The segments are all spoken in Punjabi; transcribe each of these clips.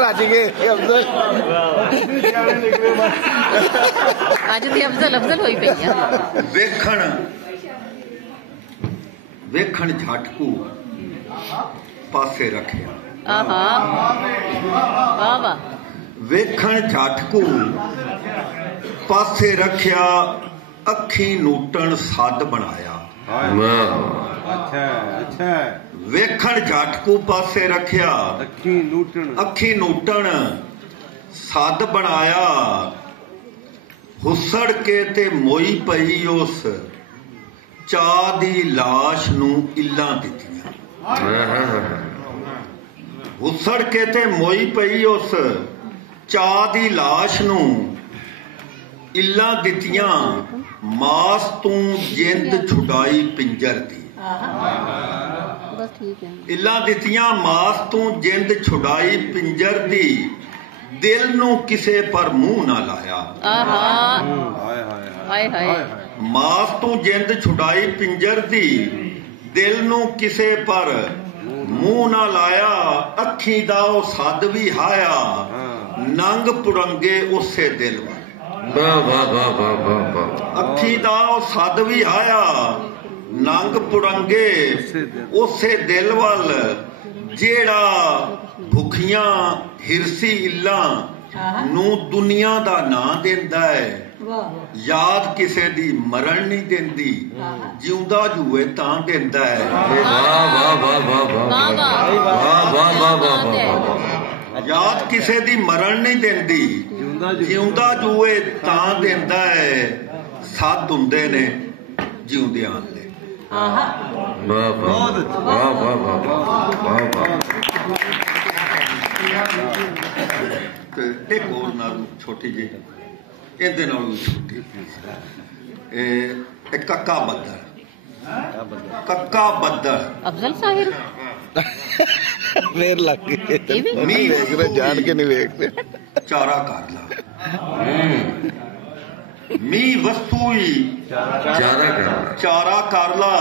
रज गए अफजल अज तो अफजल अफजल होई पई है। वेखण वेखण झटकू पासे रखिया। आहा वाह वाह। वेखण झटकू पासे रखिया, अखी नूटन सद बनाया। अच्छा अच्छा। वेखण झटकू पासे रखिया, अखी नूटन सद बनाया। हुसड़ के ते मोई पई उस चा दी लाश नू इल्लां दित्तियां। हुसड़ के ते मोई पई उस चा दी लाश नू इल्लां दित्तियां। मास तू जिंद छुड़ाई पिंजर दी। इल्लां दित्तियां मास तू जिंद छुड़ाई पिंजर दी। दिल नू किसे पर मुंह ना लाया। मास तू जिंद छुड़ाई पिंजर दी। दिल नू किसे पर मुंह ना लाया। अखी दा ओ सद भी हाया, नंग पुरंगे उसे दिल वाल। अखी दा ओ सद भी हाया, नंग पुरंगे उसे दिल वाल। जेड़ा भुखियां हिरसी इल्लां नू दुनिया दा नां देंदा है। याद किसे दी मरण नहीं देंदी, जिउंदा जूए तां देंदा है। याद किसे दी मरण नहीं देंदी, जिउंदा जूए तां देंदा है। सद हुंदे ने जिउंदियां दे। एक और नाल छोटी जी ਇਹਦੇ ਨਾਲ ਵੀ ਛੋਟੀ ਇਹ ਕੱਕਾ ਬੱਦਲ। ਕੱਕਾ ਬੱਦਲ अफजल साहिर ਫੇਰ ਲੱਗ ਗਏ। ਨਹੀਂ ਵੇਖ ਰਹੇ, ਜਾਣ ਕੇ ਨਹੀਂ ਵੇਖਦੇ। ਚਾਰਾ ਕਰ ਲਾ ਮੀਂਹ ਵਸੂਈ ਚਾਰਾ ਕਰ ਲਾ।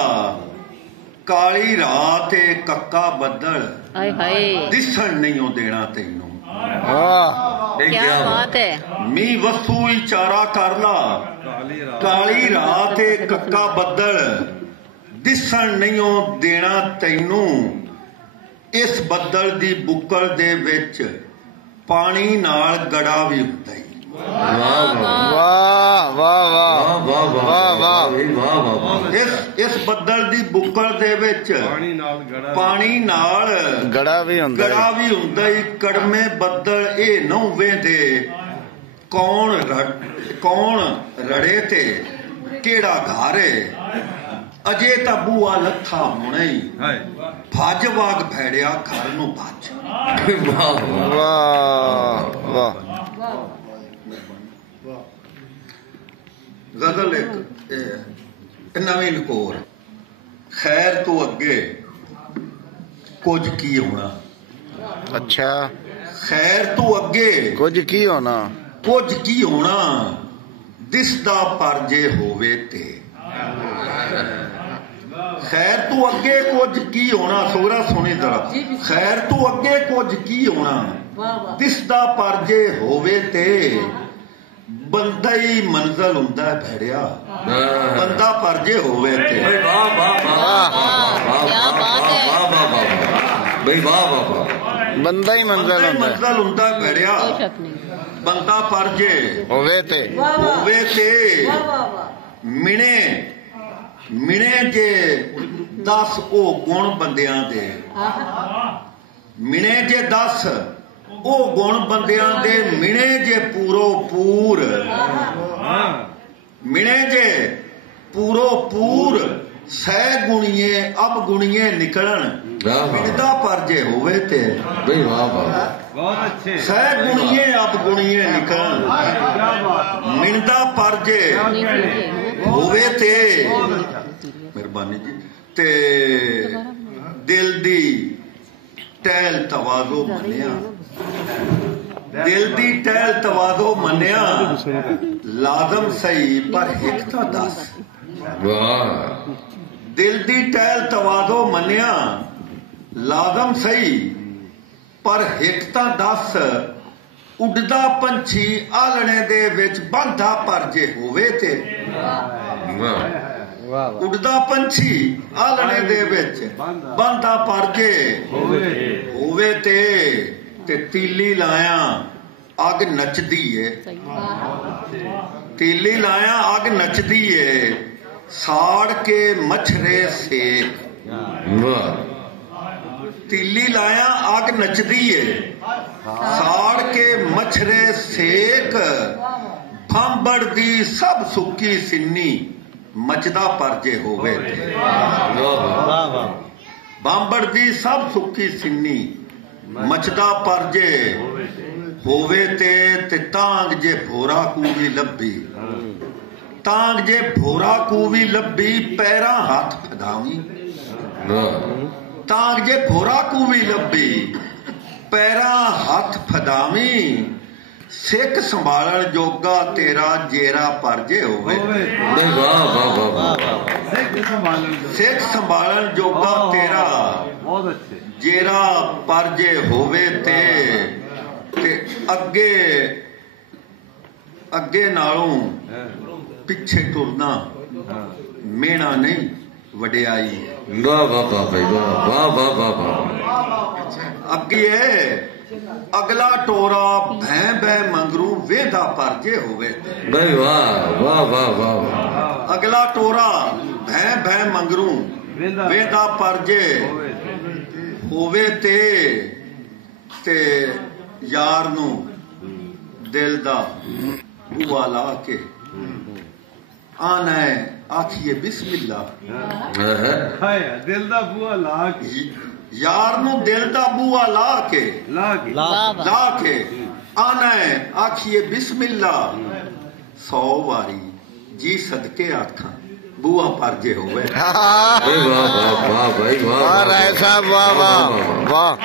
ਕਾਲੀ ਰਾਤ ਏ ਕੱਕਾ ਬੱਦਲ, हाय हाय ਦਿਸਣ ਨਹੀਂ ਉਹ ਦੇਣਾ ਤੈਨੂੰ। क्या बात है। मी वसूई चारा कर ला। काली रात ए कक्का बदल, दिसण नहीं देना तैनू। इस बदल दी बुक्कल दे विच पानी नाल गड़ा भी हुंदा है। वाह वाह वाह। इस बदल दी बुक्कल दे विच पानी नाल गड़ा भी हुंदा है। कड़मे बदल ए नौवे दे कौन रड़े ते केड़ा घारे। अजे ता बूआ लथा होना ही भज वाग भैड़िया घर नू भज। वाह वाह। गजल एक नवीं नकोर। खैर तो अगे कुछ की होना। अच्छा खैर तो अगे कुछ की होना। कुछ की होना, दिसदा पर जे होवे ते। खैर तू अगे कुछ की होना। सोरा सुनी जरा। खैर तू अगे कुछ की होना, दिसदा पर जे होवे ते। बंदा ही मंजिल हुंदा है भैड़िया, बंदा पर जे होवे ते। क्या बात है। बंदा ही मंजिल हुंदा है भैड़िया, बंदा पर जे होवे ते। मिने मिने जे 10 ओ गुण बंदियां दे। मिने जे 10 ओ गुण बंदियां दे। मिने जे पूरो पूर, मिने जे पूरो पूर। सह गुणिये अब गुणिये निकलन, मिनदा पर जे होवे ते। सह गुणिये अब गुणिये निकलन, मिनदा पर जे होवे ते। मेहरबानी जी। ते दिल दी टहल तवाज़ो मनिया। दिल दी टहल तवाज़ो मनिया। लाजम सही पर हिक तां दस। दिल दी टहल तवाज़ो मनिया। ਲਾਜ਼ਮ ਸਹੀ ਪਰ ਹਿੱਕ ਤਾਂ ਦੱਸ ਉੱਡਦਾ ਪੰਛੀ ਆਲਣੇ ਦੇ ਵਿੱਚ ਬੰਦਾ ਪਰ ਜੇ ਹੋਵੇ ਤੇ ਉੱਡਦਾ ਪੰਛੀ ਆਲਣੇ ਦੇ ਵਿੱਚ ਬੰਦਾ ਪਰ ਜੇ ਹੋਵੇ ਤੇ ਤੀਲੀ ਲਾਇਆ ਅੱਗ ਨੱਚਦੀ ਏ ਤੀਲੀ ਲਾਇਆ ਅੱਗ ਨੱਚਦੀ ਏ ਸਾੜ ਕੇ ਮੱਛਰੇ ਸੇਕ ਤੀਲੀ ਲਾਇਆ ਅੱਗ ਨੱਚਦੀ ਏ ਸਾੜ ਕੇ ਮੱਛਰੇ ਸੇਕ ਫੰਬੜ ਦੀ ਸਭ ਸੁੱਕੀ ਸਿੰਨੀ ਮਚਦਾ ਪਰ ਜੇ ਹੋਵੇ ਤੇ ਬੰਬੜ ਦੀ ਸਭ ਸੁੱਕੀ ਸਿੰਨੀ ਮਚਦਾ ਪਰ ਜੇ ਹੋਵੇ ਤੇ ਤਾਂਗ ਜੇ ਭੋਰਾ ਕੂ ਵੀ ਲੱਭੀ ਤਾਂਗ ਜੇ ਭੋਰਾ ਕੂ ਵੀ ਲੱਭੀ ਪੈਰਾਂ ਹੱਥ ਫਦਾਵੀਂ ਤਾਂਗ ਜੇ ਭੋਰਾ ਕੂ ਵੀ ਲੱਭੀ ਪੈਰਾਂ ਹੱਥ ਫਦਾਵੀਂ ਸਿੱਖ ਸੰਭਾਲਣ ਜੋਗਾ ਤੇਰਾ ਜੇਰਾ ਪਰ ਜੇ ਹੋਵੇ ਸਿੱਖ ਸੰਭਾਲਣ ਜੋਗਾ ਤੇਰਾ ਜੇਰਾ ਪਰ ਜੇ ਹੋਵੇ ਤੇ ਅੱਗੇ ਨਾਲੋਂ ਪਿੱਛੇ ਟੁਰਨਾ ਮਿਹਣਾ ਨਹੀਂ ਵਡਿਆਈ ਅੱਗੇ ਅਗਲਾ ਟੋਰਾ ਭੈਂ ਬਹਿ ਮੰਗਰੂ ਵੇਦਾ ਪਰ ਜੇ ਹੋਵੇ ਅਗਲਾ ਟੋਰਾ ਭੈਂ ਬਹਿ ਮੰਗਰੂ ਵੇਦਾ ਪਰ ਜੇ ਹੋਵੇ ਤੇ ਯਾਰ ਨੂੰ ਦਿਲ ਦਾ ਬੂਆ ਲਾ ਕੇ ਆਣਾ ਆਖੀਏ ਬਿਸਮਿਲ੍ਲਾ ਦਿਲ ਦਾ ਬੂਆ ਲਾ ਕੇ ਯਾਰ ਨੂੰ ਦਿਲ ਦਾ ਬੂਆ ਲਾ ਕੇ ਆਣਾ ਆਖੀਏ ਬਿਸਮਿਲ੍ਲਾ 100 ਵਾਰੀ ਜੀ ਸਦਕੇ ਆਖਾਂ ਬੂਆ ਪਰ ਜੇ ਹੋਵੇ ਵਾਹ ਰਾਏ ਸਾਹਿਬ ਵਾਹ ਵਾਹ ਵਾਹ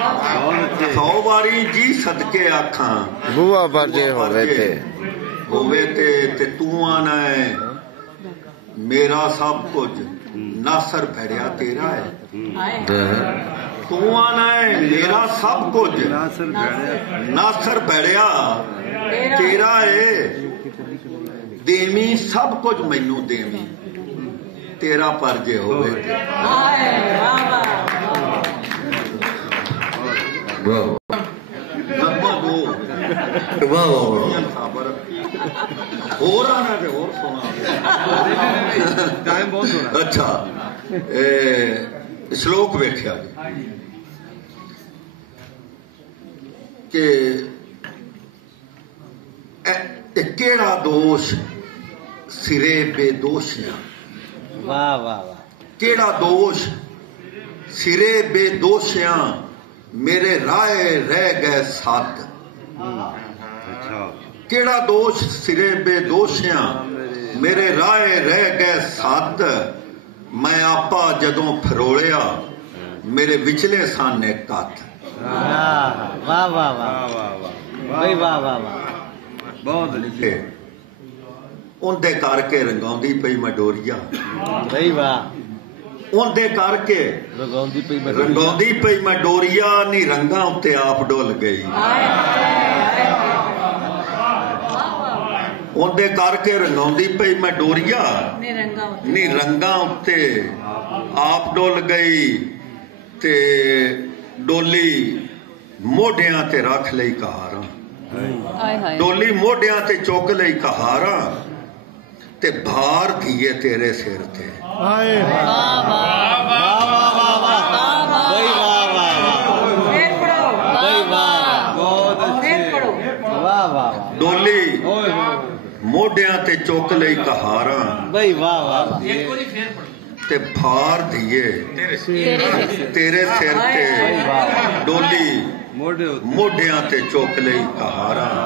100 ਵਾਰੀ ਜੀ ਸਦਕੇ ਆਖਾਂ ਬੂਆ ਪਰ ਜੇ ਹੋਵੇ ਤੇ ਤੂੰ ਆਣਾ ਮੇਰਾ ਸਭ ਕੁਝ ਨਾਸਰ ਭੜਿਆ ਤੇਰਾ ਹੈ ਤੂੰ ਆਣਾ ਮੇਰਾ ਸਭ ਕੁਝ ਨਾਸਰ ਭੜਿਆ ਤੇਰਾ ਹੈ ਦੇਵੀਂ ਸਭ ਕੁਝ ਮੈਨੂੰ ਦੇਵੀਂ ਤੇਰਾ ਪਰ ਜੇ ਹੋਵੇ ਹੋਰ ਆਣਾ ਤੇ ਹੋਰ ਟਾਈਮ ਬਹੁਤ ਸੋਹਣਾ ਅੱਛਾ ਸ਼ਲੋਕ ਵੇਖਿਆ ਕਿ ਕਿਹੜਾ ਦੋਸ਼ ਸਿਰੇ ਬੇਦੋਸ਼ੀਆਂ ਵਾਹ ਵਾਹ ਵਾਹ ਕਿਹੜਾ ਦੋਸ਼ ਸਿਰੇ ਬੇਦੋਸ਼ੀਆਂ ਮੇਰੇ ਰਾਏ ਰਹਿ ਗਏ ਸੱਤ ਕਿਹੜਾ ਦੋਸ਼ ਸਿਰੇ ਬੇਦੋਸ਼ੀਆਂ ਮੇਰੇ ਰਾਏ ਰਹਿ ਗਏ ਸੱਤ ਮੈਂ ਆਪਾ ਜਦੋਂ ਫਰੋਲਿਆ ਮੇਰੇ ਵਿਚਲੇ ਸਾਨੇ ਕੱਤ ਵਾਹ ਵਾਹ ਵਾਹ ਵਾਹ ਵਾਹ ਵਾਹ ਬਹੁਤ ਅੱਛੇ ਉਹਦੇ ਕਰਕੇ ਰੰਗਾਉਂਦੀ ਪਈ ਮੈਂ ਡੋਰੀਆ ਬਈ ਵਾਹ ਉਹਦੇ ਕਰਕੇ ਰੰਗਾਉਂਦੀ ਪਈ ਮੈਂ ਡੋਰੀਆ ਨੀ ਰੰਗਾਂ ਉੱਤੇ ਆਪ ਡੁੱਲ ਗਈ ਉਹਦੇ ਕਰਕੇ ਰੰਗਾਉਂਦੀ ਪਈ ਮੈਂ ਡੋਰੀਆ ਨੀ ਰੰਗਾਂ ਉੱਤੇ ਆਪ ਡੁੱਲ ਗਈ ਤੇ ਡੋਲੀ ਮੋਢਿਆਂ ਤੇ ਰੱਖ ਲਈ ਕਹਾਰਾਂ ਡੋਲੀ ਮੋਢਿਆਂ ਤੇ ਚੁੱਕ ਲਈ ਕਹਾਰਾਂ ਤੇ ਭਾਰ ਧੀਏ ਤੇਰੇ ਸਿਰ ਤੇ ਡੋਲੀ ਮੋਢਿਆਂ ਤੇ ਚੁੱਕ ਲਈ ਕਹਾਰਾਂ ਬਈ ਵਾਹ ਵਾਹ ਤੇ ਭਾਰ ਧੀਏ ਤੇਰੇ ਸਿਰ ਤੇ ਡੋਲੀ ਮੋਢਿਆਂ ਤੇ ਚੁੱਕ ਲਈ ਕਹਾਰਾਂ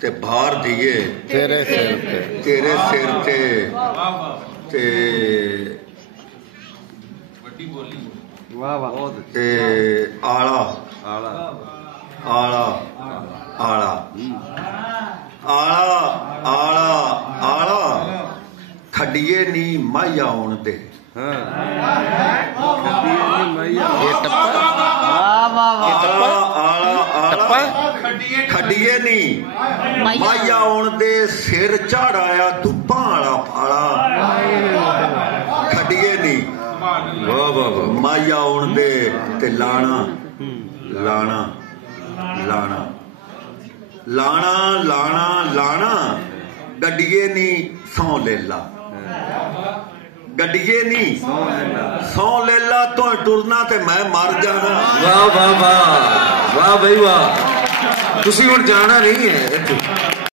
ਤੇ ਭਾਰ ਧੀਏ ਤੇਰੇ ਸਿਰ ਤੇ ਵਾਹ ਵਾਹ ਤੇ ਆਲਾ ਆਲਾ ਆਲਾ ਆਲਾ ਆਲਾ ਆਲਾ ਖੱਡੀਏ ਨੀ ਮਾਇਆ ਆਉਣ ਦੇ ਹਾਂ ਖੱਡੀਏ ਨਹੀਂ ਮਾਇਆ ਆਉਣ ਦੇ ਸਿਰ ਝਾੜਾਇਆ ਧੁੱਪਾਂ ਵਾਲਾ ਫਾਲਾ ਖੱਡੀਏ ਨਹੀਂ ਵਾਹ ਵਾਹ ਵਾਹ ਮਾਇਆ ਆਉਣ ਦੇ ਤੇ ਲਾਣਾ ਲਾਣਾ ਲਾਣਾ ਲਾਣਾ ਲਾਣਾ ਲਾਣਾ ਗੱਡੀਏ ਨਹੀਂ ਸੌ ਲੈ ਲਾ ਗੱਡੀਏ ਨਹੀਂ ਸੌ ਲੈ ਲਾ ਤੂੰ ਟੁਰਨਾ ਤੇ ਮੈਂ ਮਰ ਜਾਣਾ ਵਾਹ ਵਾਹ ਵਾਹ ਵਾਹ ਬਈ ਵਾਹ ਤੁਸੀਂ ਹੁਣ ਜਾਣਾ ਨਹੀਂ ਹੈ ਇੱਥੇ